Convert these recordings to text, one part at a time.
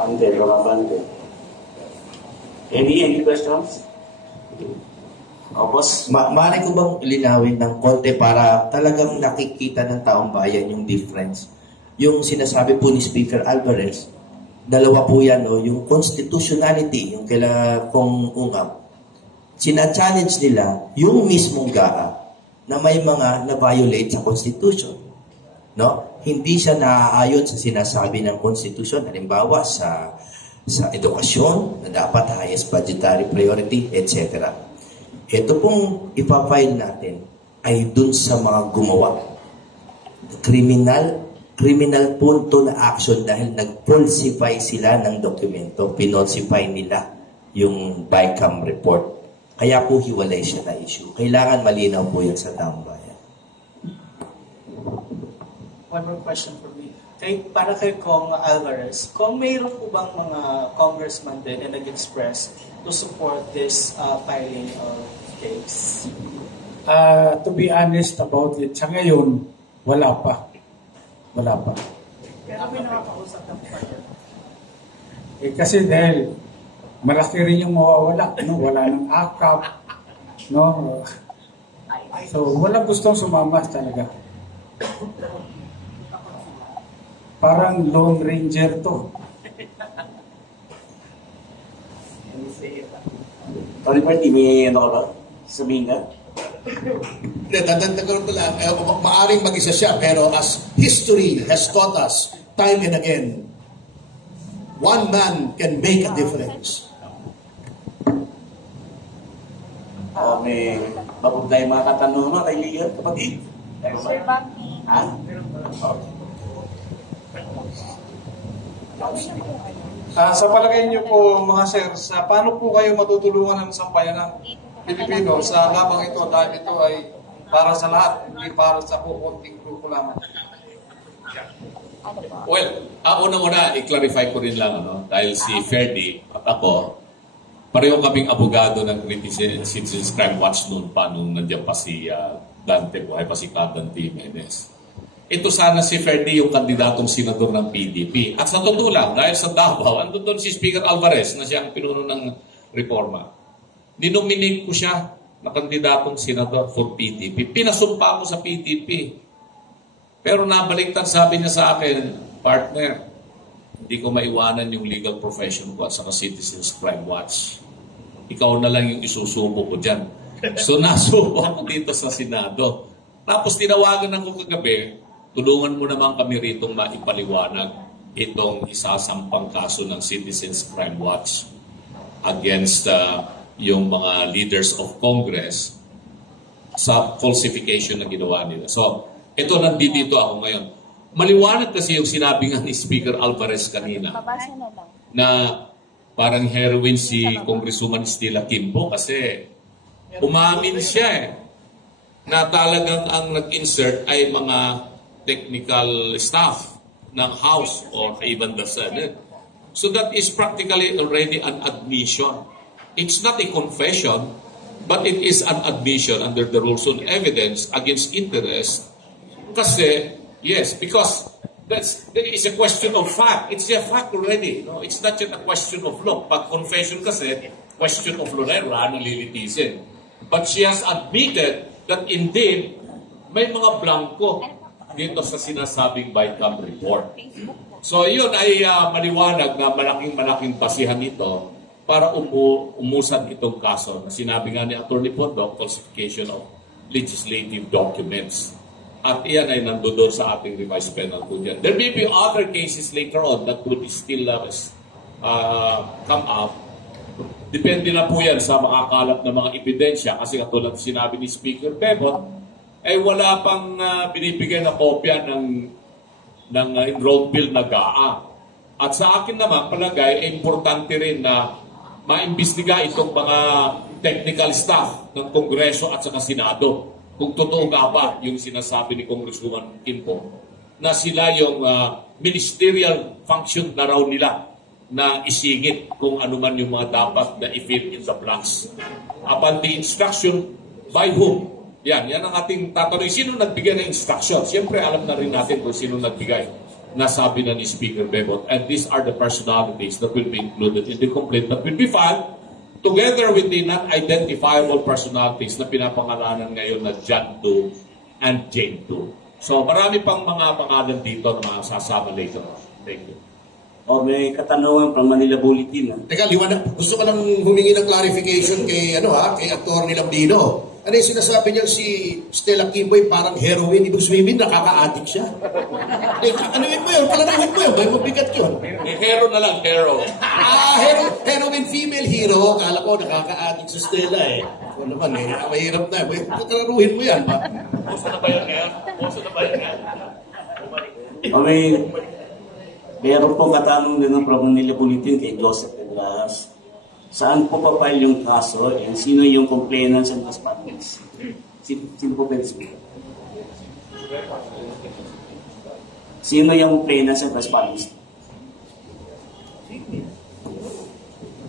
Bante, Bante. Any questions? Boss? Maaari ko bang linawin ng konti para talagang nakikita ng taong bayan yung difference? Yung sinasabi po ni Speaker Alvarez, dalawa po yan, no? Yung constitutionality, yung kaila kong ungap. Sina-challenge nila yung mismong GAA na may mga na-violate sa Constitution. No? Hindi siya naaayon sa sinasabi ng Constitution, halimbawa sa edukasyon, na dapat highest budgetary priority, etc. Ito pong ipafile natin ay dun sa mga gumawa. Criminal punto na action dahil nag-falsify sila ng dokumento, pinalsify nila yung BICAM report. Kaya po hiwalay siya na issue. Kailangan malinaw po yan sa taong bayan. One more question for me. Para kay Kong Alvarez, kung mayroon po bang mga congressman din na nag-express to support this filing of case? To be honest about it, sa ngayon, wala pa. Wala pa. Pero may nakakausap ng partner. Kasi dahil malaki rin yung mawawala, no? Wala ng akap, no? So, walang gustong sumama talaga. Parang Lone Ranger to. Sorry Party, may ano ka ba? Sabihin ka? Dadagdag ko lang, maaring mag-isa siya, pero as history has taught us, time and again, one man can make a difference. May bakit tayo mga katanungan kay Liga, kapatid? Sir Bambi. Ha? Sa palagay niyo po mga sir, paano po kayo matutulungan ng sambayan ng Pilipino sa labang ito dahil ito ay para sa lahat, hindi para sa kukunting grupo lamang? Well, una-una, i-clarify ko rin lang, dahil si Ferdy at ako, pareho kaming abogado ng Citizens Crime Watch noon pa, nung nandiyan pa si Dante, buhay pa si Dante Jimenez. Ito sana si Ferdy yung kandidatong senador ng PDP. At sa totoo lang, dahil sa Davao, andun doon si Speaker Alvarez na siyang pinuno ng reforma. Dinominate ko siya na kandidatong senador for PDP. Pinasumpa ko sa PDP. Pero nabaliktad, sabi niya sa akin, partner, hindi ko maiwanan yung legal profession ko at saka Citizens Crime Watch. Ikaw na lang yung isusubo ko dyan. So nasubo ako dito sa Senado. Tapos tinawagan ako kagabi, tulungan mo naman kami ritong maipaliwanag itong isasampang kaso ng Citizens Crime Watch against yung mga leaders of Congress sa falsification na ginawa nila. So, ito nandito ako ngayon. Maliwanag kasi yung sinabi nga ni Speaker Alvarez kanina na parang heroin si Congresswoman Stella Kimbo kasi umamin siya na talagang ang nag-insert ay mga technical staff ng House or even the Senate. So that is practically already an admission. It's not a confession, but it is an admission under the rules on evidence against interest. Kasi, yes, because there is a question of fact. It's a fact already. No? It's not just a question of law. Pag confession kasi, question of law na wala nang lilitisin. But she has admitted that indeed, may mga blanco dito sa sinasabing BICAM report. So yun ay maliwanag na malaking basihan nito para umusad itong kaso na sinabi nga ni Atty. Pondo, falsification of legislative documents. At iyan ay nandoon sa ating revised penal code yan. There may be other cases later on that would still come up. Depende na po yan sa makakalap na mga ebidensya kasi katulad sinabi ni Speaker Bebot, ay wala pang binibigay na kopya ng enrolled bill na GAA. At sa akin naman, palagay, ay importante rin na maimbestiga itong mga technical staff ng Kongreso at saka Senado. Kung totoo nga ba yung sinasabi ni Congresswoman Kimbo na sila yung ministerial function na raw nila na isingit kung ano man yung mga dapat na i-fill in the blanks. Upon the instruction, by whom? Yan ang ating tatanungin. Sino nagbigay ng instruction? Siyempre, alam na rin natin kung sino nagbigay nasabi na ni Speaker Bebot. And these are the personalities that will be included in the complaint that will be filed together with the non-identifiable personalities na pinapangalanan ngayon na John Doe and Jane Doe. So marami pang mga pangalan dito na mga sasama later on. Thank you. O may katanungan from Manila Bulletin. Teka, liwanag. Gusto ko lang humingi ng clarification kay Atty. Lambino. Ano yung sinasabi niya si Stella Kimboy parang heroin, ibig sabihin nakaka-addict siya. Anuin mo yun, palaruhin mo yun, may mabigat yun. Hero na lang, hero. Heroin female hero, kala ko nakaka-addict si Stella eh. Ako naman mahirap na. Palaruhin mo yan, ba? Puso na ba yan ngayon? Puso na ba yan ngayon? O meron po katanungan from Manila Bulletin kay Joseph Pedras. Saan po pa-file yung kaso and sino yung complainants and respondents? Sino po pwede sabihin? Sino yung complainants and respondents?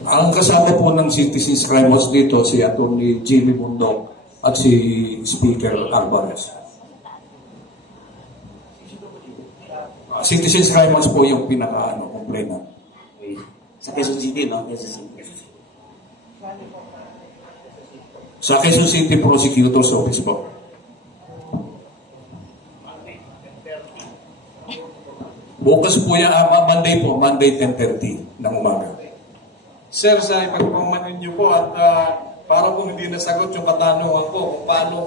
Ang kasama po ng Citizens Crime Watch dito si Atty. Jimmy Bundok at si Speaker Alvarez. Citizens Crime Watch po yung complainant. Okay. Sa Quezon City, no? Quezon City. Sa Quezon City Prosecutor's Office po. Bukas po yan, Monday 10:30 ng umaga. Sir, sa ipagpamanin niyo po at para po hindi nasagot yung katanungan ko kung paano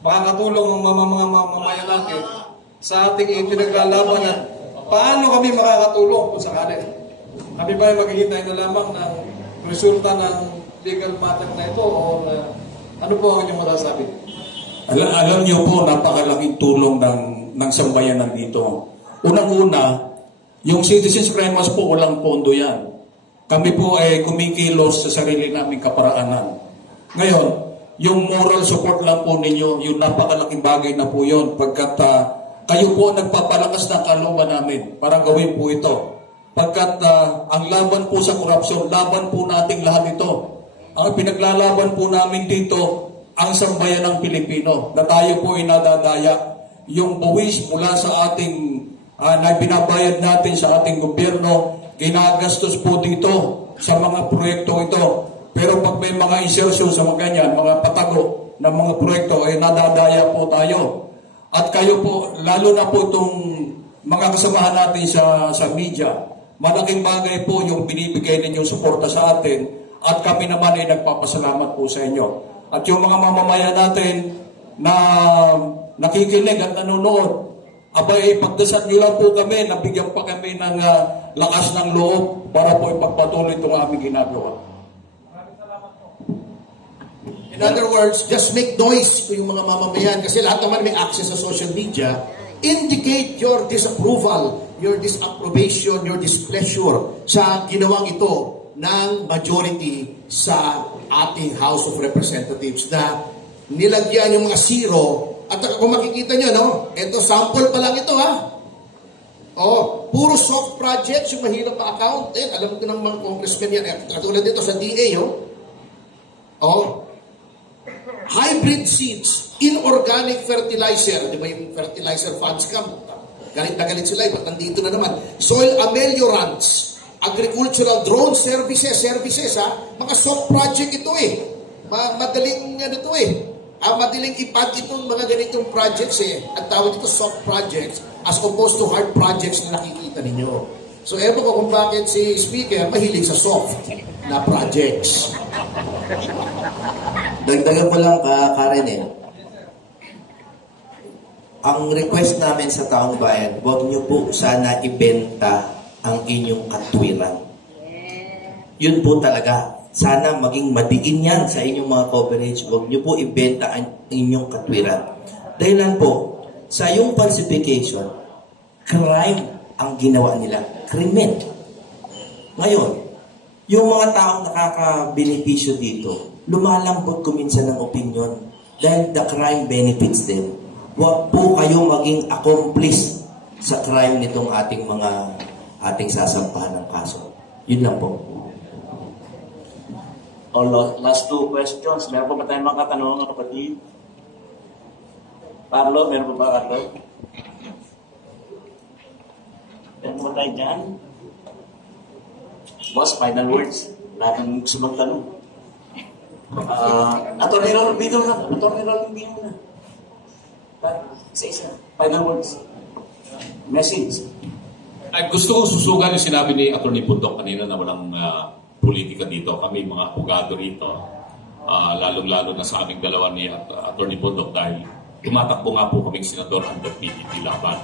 makakatulong ang mga mamamayan natin sa ating ipinaglalaban at paano kami makakatulong kung sakali. Kami ba ay maghihintay na lamang ng resulta ng legal matter na ito o ano po ang inyong masasabi? Alam niyo po, napakalaking tulong ng sambayanan dito. Unang-una, yung Citizens Crime Watch po, walang pondo yan. Kami po ay kumikilos sa sarili naming kaparaanan. Ngayon, yung moral support lang po ninyo, yung napakalaking bagay na po yun, pagkat kayo po nagpapalakas ng kalooban namin para gawin po ito. Pagkat ang laban po sa korupsyon, laban po nating lahat ito. Ang pinaglalaban po namin dito, ang sambayan ng Pilipino, na tayo po ay nadadaya. Yung buwis mula sa ating na binabayad natin sa ating gobyerno, ginagastos po dito sa mga proyekto ito. Pero pag may mga insertion sa mga ganyan, mga patago ng mga proyekto, ay nadadaya po tayo. At kayo po, lalo na po itong mga kasamahan natin sa media, malaking bagay po yung binibigay ninyong suporta sa atin at kami naman ay nagpapasalamat po sa inyo. At yung mga mamamayan natin na nakikinig at nanonood, abay, pagdasal nyo lang po kami, nabigyan pa kami ng lakas ng loob para po ipagpatuloy itong aming ginagawa. In other words, just make noise kung yung mga mamamayan kasi lahat naman may access sa social media. Indicate your disapproval, your disapprobation, your displeasure sa ginawang ito ng majority sa ating House of Representatives na nilagyan yung mga zero. At kung makikita nyo, no? Ito, sample pa lang ito, ha? Puro soft projects, yung mahirap na account. Alam ko ng mga congressmen yan. Katulad dito sa DA, hybrid seeds, inorganic fertilizer. Di ba yung fertilizer funds scam? Galit na galit sila. Nandito na naman. Soil ameliorants, agricultural drone services, ha? Mga soft project ito, madaling, madaling ipad itong mga ganitong projects, Ang tawag dito soft projects as opposed to hard projects na nakikita ninyo. So, ewan ko kung bakit si Speaker mahilig sa soft na projects. Dagdagan ko lang, Karen, ang request namin sa taong bayan, huwag niyo po sana ibenta ang inyong katwiran. Yun po talaga. Sana maging madiin yan sa inyong mga coverage. Huwag niyo po ibenta ang inyong katwiran. Dahilan po, sa yung falsification, crime ang ginawa nila. Krimen. Ngayon, yung mga taong nakakabenepisyo dito, lumalambot kuminsan ng opinion dahil the crime benefits them. Huwag po kayo maging accomplice sa crime nitong ating sasampahan ng kaso. Yun lang po. Last two questions. Meron pa ba tayong mga katanungan, kapatid? Carlo, meron pa ba, Carlo? Pero mo tayo dyan. Boss, final words. Lahat ng gusto magtanong. Attorney Rolbino na. Isa-isa. Final words. Message. Ay, gusto kong susugan yung sinabi ni Atty. Pundok kanina na walang politika dito. Kami mga abogado rito, lalong-lalo na sa aming dalawa ni Atty. Pundok dahil tumatakbo nga po kaming senador under PDP laban.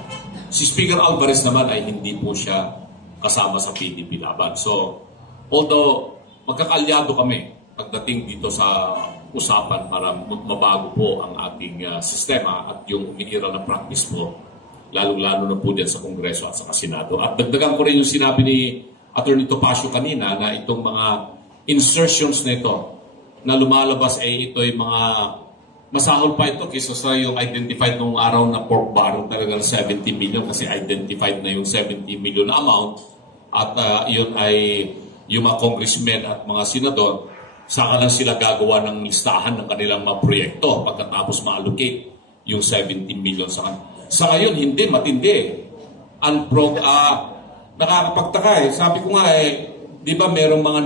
Si Speaker Alvarez naman ay hindi po siya kasama sa PDP laban. So, although magkakalyado kami pagdating dito sa usapan para mabago po ang ating sistema at yung umiiral na practice po, lalong-lalo na po dyan sa Kongreso at sa Senado. At dagdagan ko rin yung sinabi ni Atty. Topacio kanina na itong mga insertions na ito na lumalabas ay ito yung mga masahol pa ito kaysa sa yung identified nung araw na pork barrel talaga ng 70 million kasi identified na yung 70 million na amount at yun ay yung mga congressmen at mga senador saka lang sila gagawa ng listahan ng kanilang mga proyekto pagkatapos ma-allocate yung 70 million sa kanila. Sa ngayon, hindi, matindi. Nakakapagtaka eh. Sabi ko nga di ba merong mga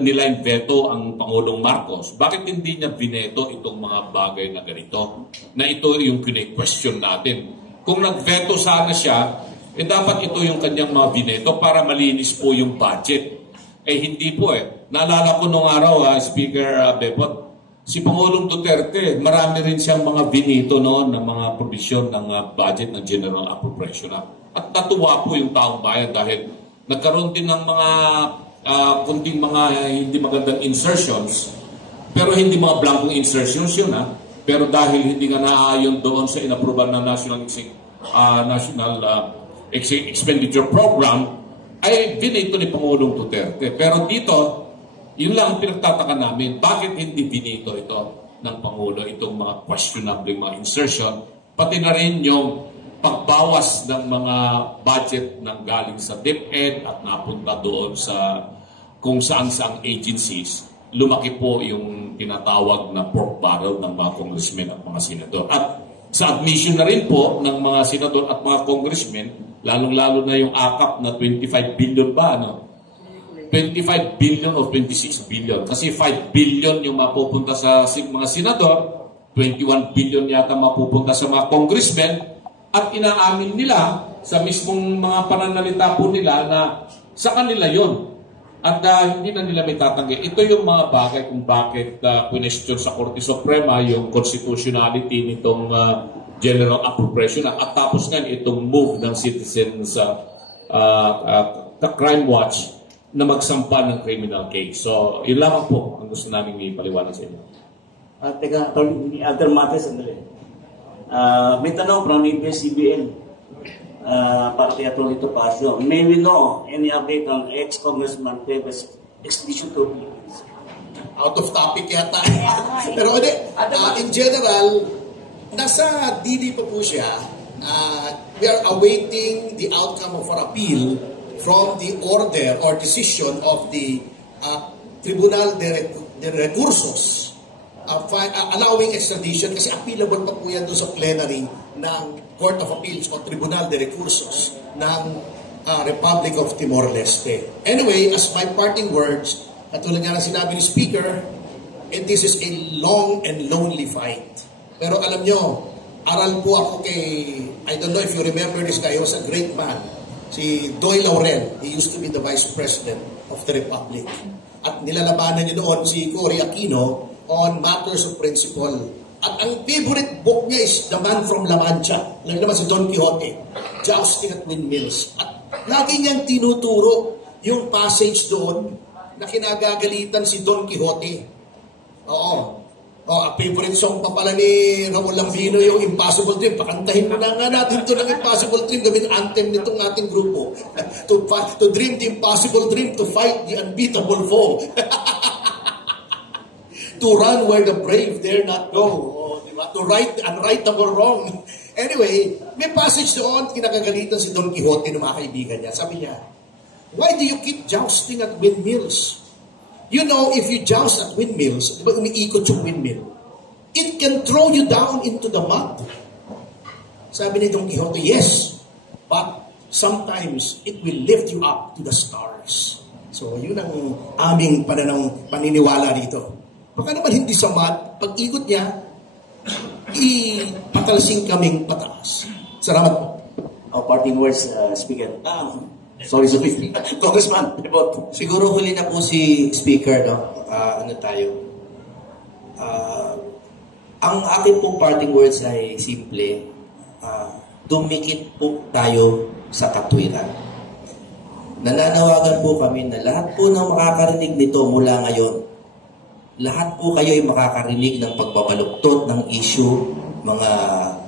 niline veto ang Pangulong Marcos? Bakit hindi niya bineto itong mga bagay na ganito? Na ito yung kine-question natin. Kung nag-veto sana siya, dapat ito yung kanyang mga bineto para malinis po yung budget. Hindi po Naalala ko nung araw, Speaker Bebot, si Pangulong Duterte, marami rin siyang mga binito noon ng mga provision ng budget ng General Appropriation Act. At natuwa po yung taong bayan dahil nagkaroon din ng mga kunting mga hindi magandang insertions, pero hindi mga blankong insertions yun Pero dahil hindi nga naayon doon sa inapruban ng National Expenditure Program, ay binito ni Pangulong Duterte. Pero dito, yun lang ang pinagtataka namin. Bakit hindi binito ito ng Pangulo, itong mga questionable mga insertion, pati na rin yung pagbawas ng mga budget ng galing sa DepEd at napunta doon sa kung saan-saang agencies, lumaki po yung tinatawag na pork barrel ng mga congressmen at mga senador. At sa admission na rin po ng mga senador at mga congressmen, lalong-lalo na yung akap na 25 billion ba, 25 billion o 26 billion. Kasi 5 billion yung mapupunta sa mga senador, 21 billion yata mapupunta sa mga congressmen, at inaamin nila sa mismong mga pananalita po nila na sa kanila yon. At hindi na nila may tatanggi. Ito yung mga bagay kung bakit question sa Korte Suprema yung constitutionality nitong General Appropriation Act. At tapos nga itong move ng Citizens Crime Watch na magsampa ng criminal case. So, yun lang po ang gusto namin ipaliwanag sa inyo. Teka, Alter Mates, sandali. May tanong from ABS-CBN para kay Atty. Topacio. May we know any update on ex-Congressman Teves extradition to Philippines? Out of topic yata. Pero in general, nasa DD pa po siya. We are awaiting the outcome of our appeal from the order or decision of the Tribunal de Recursos allowing extradition kasi appealable pa po yan doon sa plenary ng Court of Appeals o Tribunal de Recursos ng Republic of Timor-Leste. Anyway, as my parting words, katulad nga na sinabi ni Speaker, this is a long and lonely fight. Pero alam nyo, aral po ako kay, I don't know if you remember this guy, he was a great man. Si Doy Laurel, he used to be the Vice President of the Republic. At nilalabanan niya noon si Cory Aquino on matters of principle. At ang favorite book niya is The Man from La Mancha. Alam naman si Don Quixote, Jousting at Windmills. At lagi niyang tinuturo yung passage doon na kinagagalitan si Don Quixote. Oo. Favorite song pa pala ni Raul Lambino yung Impossible Dream. Pakantahin mo na nga natin ito ng Impossible Dream. Gawin anthem nitong ating grupo. To dream the impossible dream, to fight the unbeatable foe. To run where the brave dare not go. Diba? To right the unrightable wrong. Anyway, may passage doon, kinagagalitan si Don Quixote ng mga kaibigan niya. Sabi niya, why do you keep jousting at windmills? You know, if you joust at windmills, di ba umiikot yung windmill, it can throw you down into the mud. Sabi ni Don Quixote, yes, but sometimes it will lift you up to the stars. So, yun ang aming paniniwala dito. Baka naman hindi samat, pag ikot niya, ipatalsing kaming pataas. Salamat po. Parting words, Speaker. Sorry. Congressman. Siguro huli na po si Speaker, no? Ang aking pong parting words ay simple. Dumikit po tayo sa katwiran. Nananawagan po kami na lahat po ng makakarinig nito mula ngayon, lahat po kayo ay makakarinig ng pagbabaluktot ng issue, mga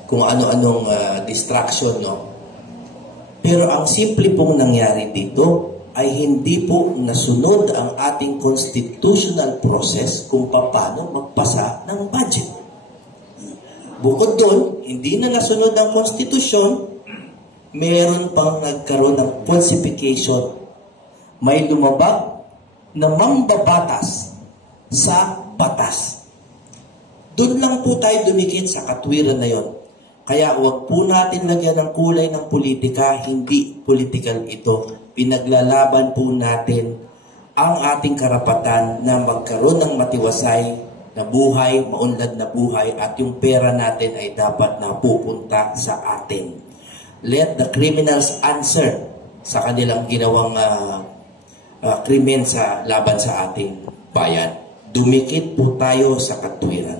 kung ano-anong distraction, no? Pero ang simple pong nangyari dito ay hindi po nasunod ang ating constitutional process kung paano magpasa ng budget. Bukod doon, hindi na nasunod ang konstitusyon, meron pang nagkaroon ng falsification. May lumabag na mambabatas sa batas. Doon lang po tayo dumikit sa katwiran na yon. Kaya huwag po natin lagyan ng kulay ng politika, hindi political ito. Pinaglalaban po natin ang ating karapatan na magkaroon ng matiwasay na buhay, maunlad na buhay, at yung pera natin ay dapat na pupunta sa atin. Let the criminals answer sa kanilang ginawang krimen sa laban sa ating bayan. Dumikit po tayo sa katwiran.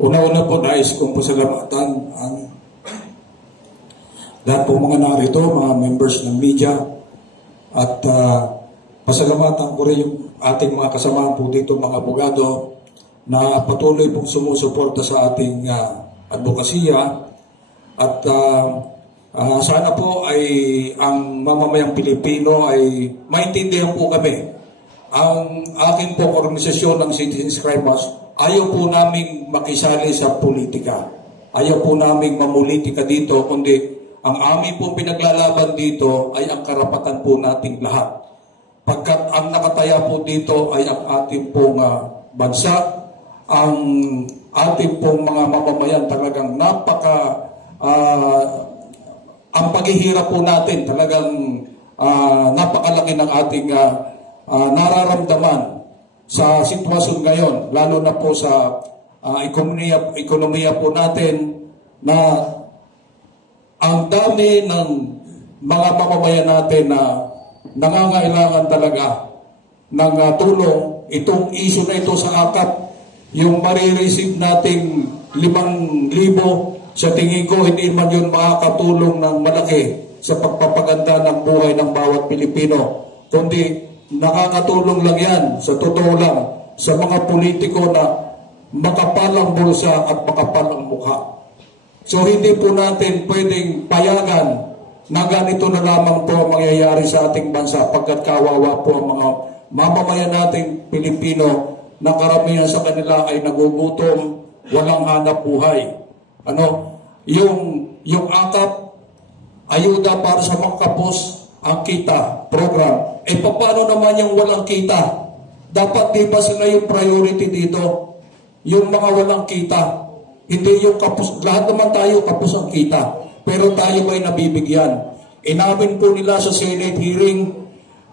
Una-una po nais kong pasalamatan ang lahat po mga narito, mga members ng media, at pasalamatan ko rin yung ating mga kasamahan po dito, mga abogado, na patuloy pong sumusuporta sa ating advokasya, at sana po ay ang mamamayang Pilipino ay maintindihan po kami. Ang aking po organisasyon ng Citizens Crime Watch, ayaw po naming makisali sa politika. Ayaw po naming mamulitika dito, kundi ang aming po pinaglalaban dito ay ang karapatan po nating lahat. Pagkat ang nakataya po dito ay ang ating pong bansa, ang ating pong mga mamamayan talagang ang paghihirap po natin talagang napakalaki ng ating nararamdaman sa sitwasyon ngayon, lalo na po sa ekonomiya po natin, na ang dami ng mga mamamayan natin na nangangailangan talaga ng tulong. Itong issue na ito sa AKAP, yung marireceive nating 5,000, sa tingin ko hindi man yun makakatulong ng malaki sa pagpapaganda ng buhay ng bawat Pilipino, kundi nakakatulong lang yan, sa totoo lang, sa mga politiko na makapalang bulsa at makapalang mukha. So hindi po natin pwedeng payagan na ganito na lamang po ang mangyayari sa ating bansa, pagkat kawawa po ang mga mamamayan nating Pilipino na karamihan sa kanila ay nagugutom, walang hanap buhay. Yung AKAP, ayuda para sa mga kapos, ang kita program. Paano naman yung walang kita? Dapat di ba sila yung priority dito? Yung mga walang kita. Hindi yung kapos. Lahat naman tayo kapos ang kita. Pero tayo ay nabibigyan. Inamin po nila sa Senate hearing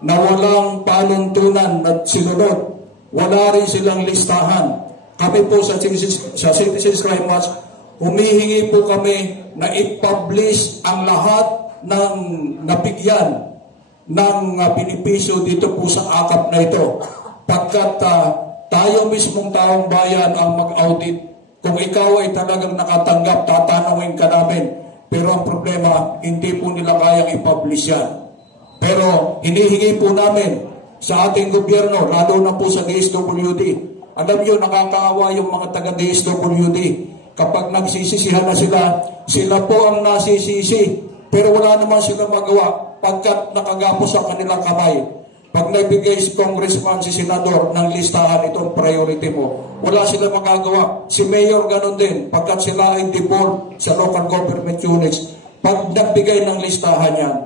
na walang panuntunan na sinunod. Wala rin silang listahan. Kami po sa Citizens Crime Watch, humihingi po kami na i-publish ang lahat ng nabigyan ng benepisyo dito po sa AKAP na ito. Pagkat tayo mismong taong bayan ang mag-audit. Kung ikaw ay talagang nakatanggap, tatanungin ka namin. Pero ang problema, hindi po nila kayang i-publish yan. Pero hinihingi po namin sa ating gobyerno, lalo na po sa DSWD. Alam nyo, nakakaawa yung mga taga-DSWD. Kapag nagsisisihan na sila po ang nasisisi. Pero wala naman sila magawa pagkat nakagapos ang kanilang kamay. Pag nagbigay si congressman, si senador ng listahan, itong priority mo, wala sila magagawa. Si mayor ganon din, pagkat sila ay devolved sa local government units. Pag nagbigay ng listahan yan,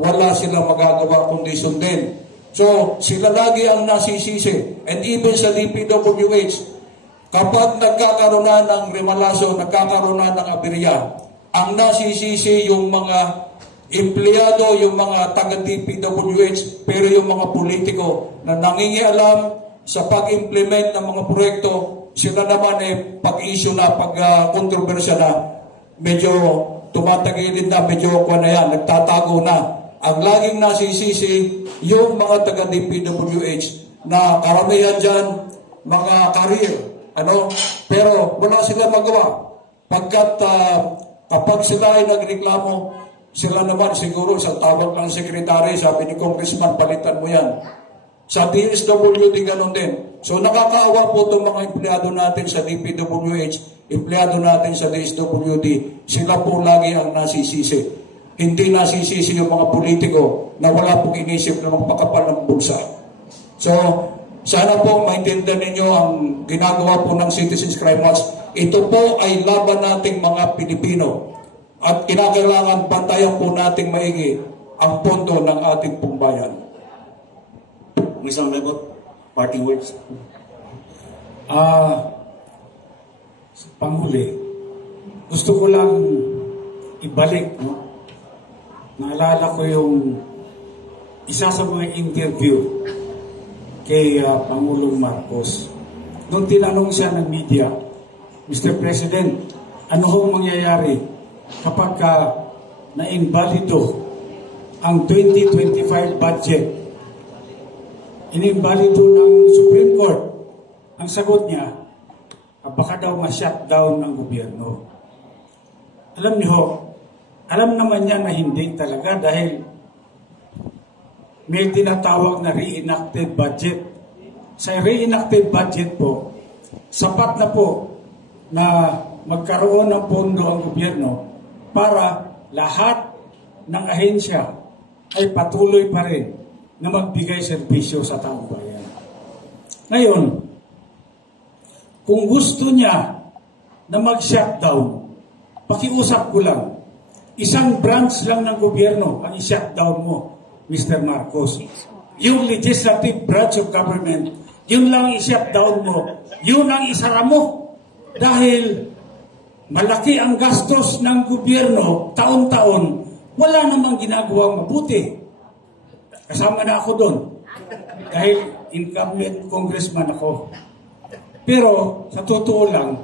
wala sila magagawa kundi sundin. So, sila lagi ang nasisisi. And even sa DPWH, kapag nagkakaroon na ng remalasyon, nagkakaroon na ng aberya, ang nasisisi yung mga empleyado, yung mga taga-DPWH, pero yung mga politiko na nangingialam sa pag-implement ng mga proyekto, sila naman pag-issue na, pag-kontrobersya na, medyo tumatagilid na, medyo nagtatago na. Ang laging nasisisi yung mga taga-DPWH na karamihan dyan, mga career, pero wala sila magawa. Pagkat kapag sila ay nagreklamo, sila naman siguro isang tawag ng sekretary, sabi ni Congressman, palitan mo yan. Sa DSWD ganun din. So nakakaawa po itong mga empleyado natin sa DPWH, empleyado natin sa DSWD, sila po lagi ang nasisisi. Hindi nasisisi yung mga politiko na wala pong inisip na magpakapal ng bulsa. So, sana po maintindihan ninyo ang ginagawa po ng Citizens Crime Watch. Ito po ay laban nating mga Pilipino. At kinakailangan bantayan po nating maigi ang pondo ng ating pumbayan. May isang lagot, parting words. Panghuli, gusto ko lang ibalik, no? Naalala ko yung isa sa mga interview kay Pangulong Marcos. Nung tinanong siya ng media, Mr. President, ano hong mangyayari kapag na-invalido ang 2025 budget? Inimbalido ng Supreme Court. Ang sagot niya, baka daw ma-shutdown ng gobyerno. Alam niyo, alam naman niya na hindi talaga dahil may tinatawag na reenacted budget. Sa reenacted budget po, sapat na po na magkaroon ng pondo ang gobyerno para lahat ng ahensya ay patuloy pa rin na magbigay serbisyo sa taong bayan. Ngayon, kung gusto niya na mag-shutdown, pakiusap ko lang, isang branch lang ng gobyerno ang i-shutdown mo, Mr. Marcos. Yung legislative branch of government, yun lang i-shutdown mo, yun ang isara mo. Dahil malaki ang gastos ng gobyerno taon-taon, wala namang ginagawang mabuti. Kasama na ako doon. Dahil incumbent congressman ako. Pero sa totoo lang,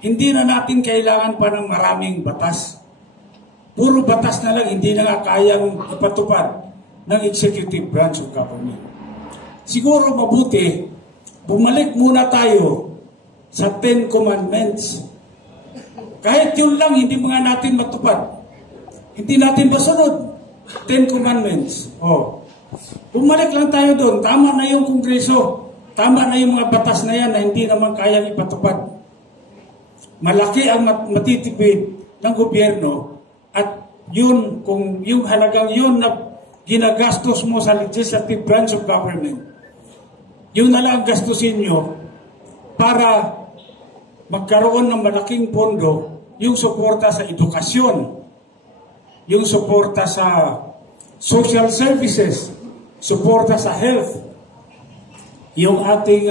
hindi na natin kailangan pa ng maraming batas. Puro batas na lang, hindi na nga kayang ipatupad ng executive branch of government. Siguro mabuti, bumalik muna tayo sa 10 Commandments. Kahit yun lang, hindi mga natin matupad. Hindi natin masunod. 10 Commandments. Bumalik lang tayo doon. Tama na yung Kongreso. Tama na yung mga batas na yan na hindi naman kayang ipatupad. Malaki ang matitipid ng gobyerno at yun, kung yung halagang yun na ginagastos mo sa legislative branch of government, yun na lang gastusin nyo para magkaroon ng malaking pondo yung suporta sa edukasyon, yung suporta sa social services, suporta sa health, yung ating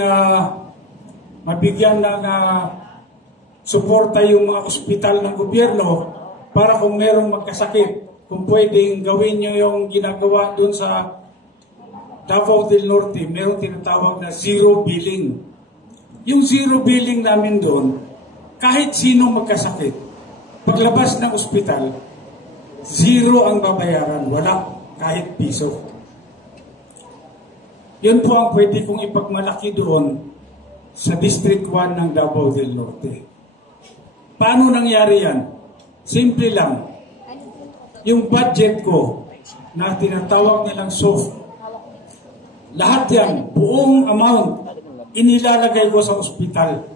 mabigyan ng suporta yung mga ospital ng gobyerno para kung merong magkasakit, kung pwedeng gawin nyo yung ginagawa dun sa Davao del Norte, merong tinatawag na zero billing. Yung zero billing namin doon, kahit sino magkasakit, paglabas ng ospital, zero ang babayaran, wala kahit piso. Yun po ang pwede kong ipagmalaki doon sa District 1 ng Davao del Norte. Paano nangyari yan? Simple lang. Yung budget ko na tinatawag nilang soft, lahat yan, buong amount, inilalagay ko sa ospital.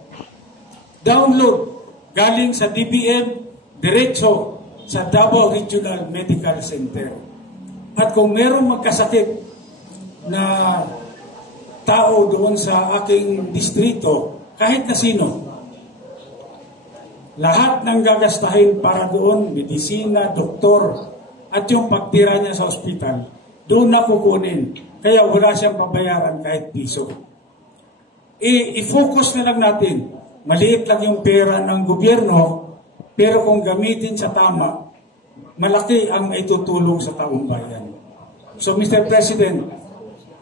Download, galing sa DBM, diretso sa Davao Regional Medical Center. At kung merong magkasakit na tao doon sa aking distrito, kahit na sino, lahat ng gagastahin para doon, medisina, doktor, at yung pagtira niya sa ospital, doon na kukunin. Kaya wala siyang pabayaran kahit piso. i-focus na lang natin. Maliit lang yung pera ng gobyerno, pero kung gamitin sa tama, malaki ang itutulong sa taong bayan. So Mr. President,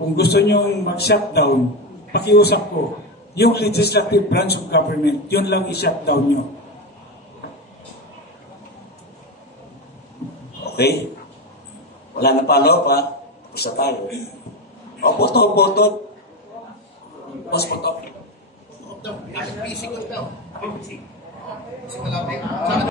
kung gusto nyo mag-shutdown, pakiusap ko, yung legislative branch of government, yun lang i-shutdown nyo. Okay? Wala na follow-up ha? Isa tayo. O, boto. Boss, boto.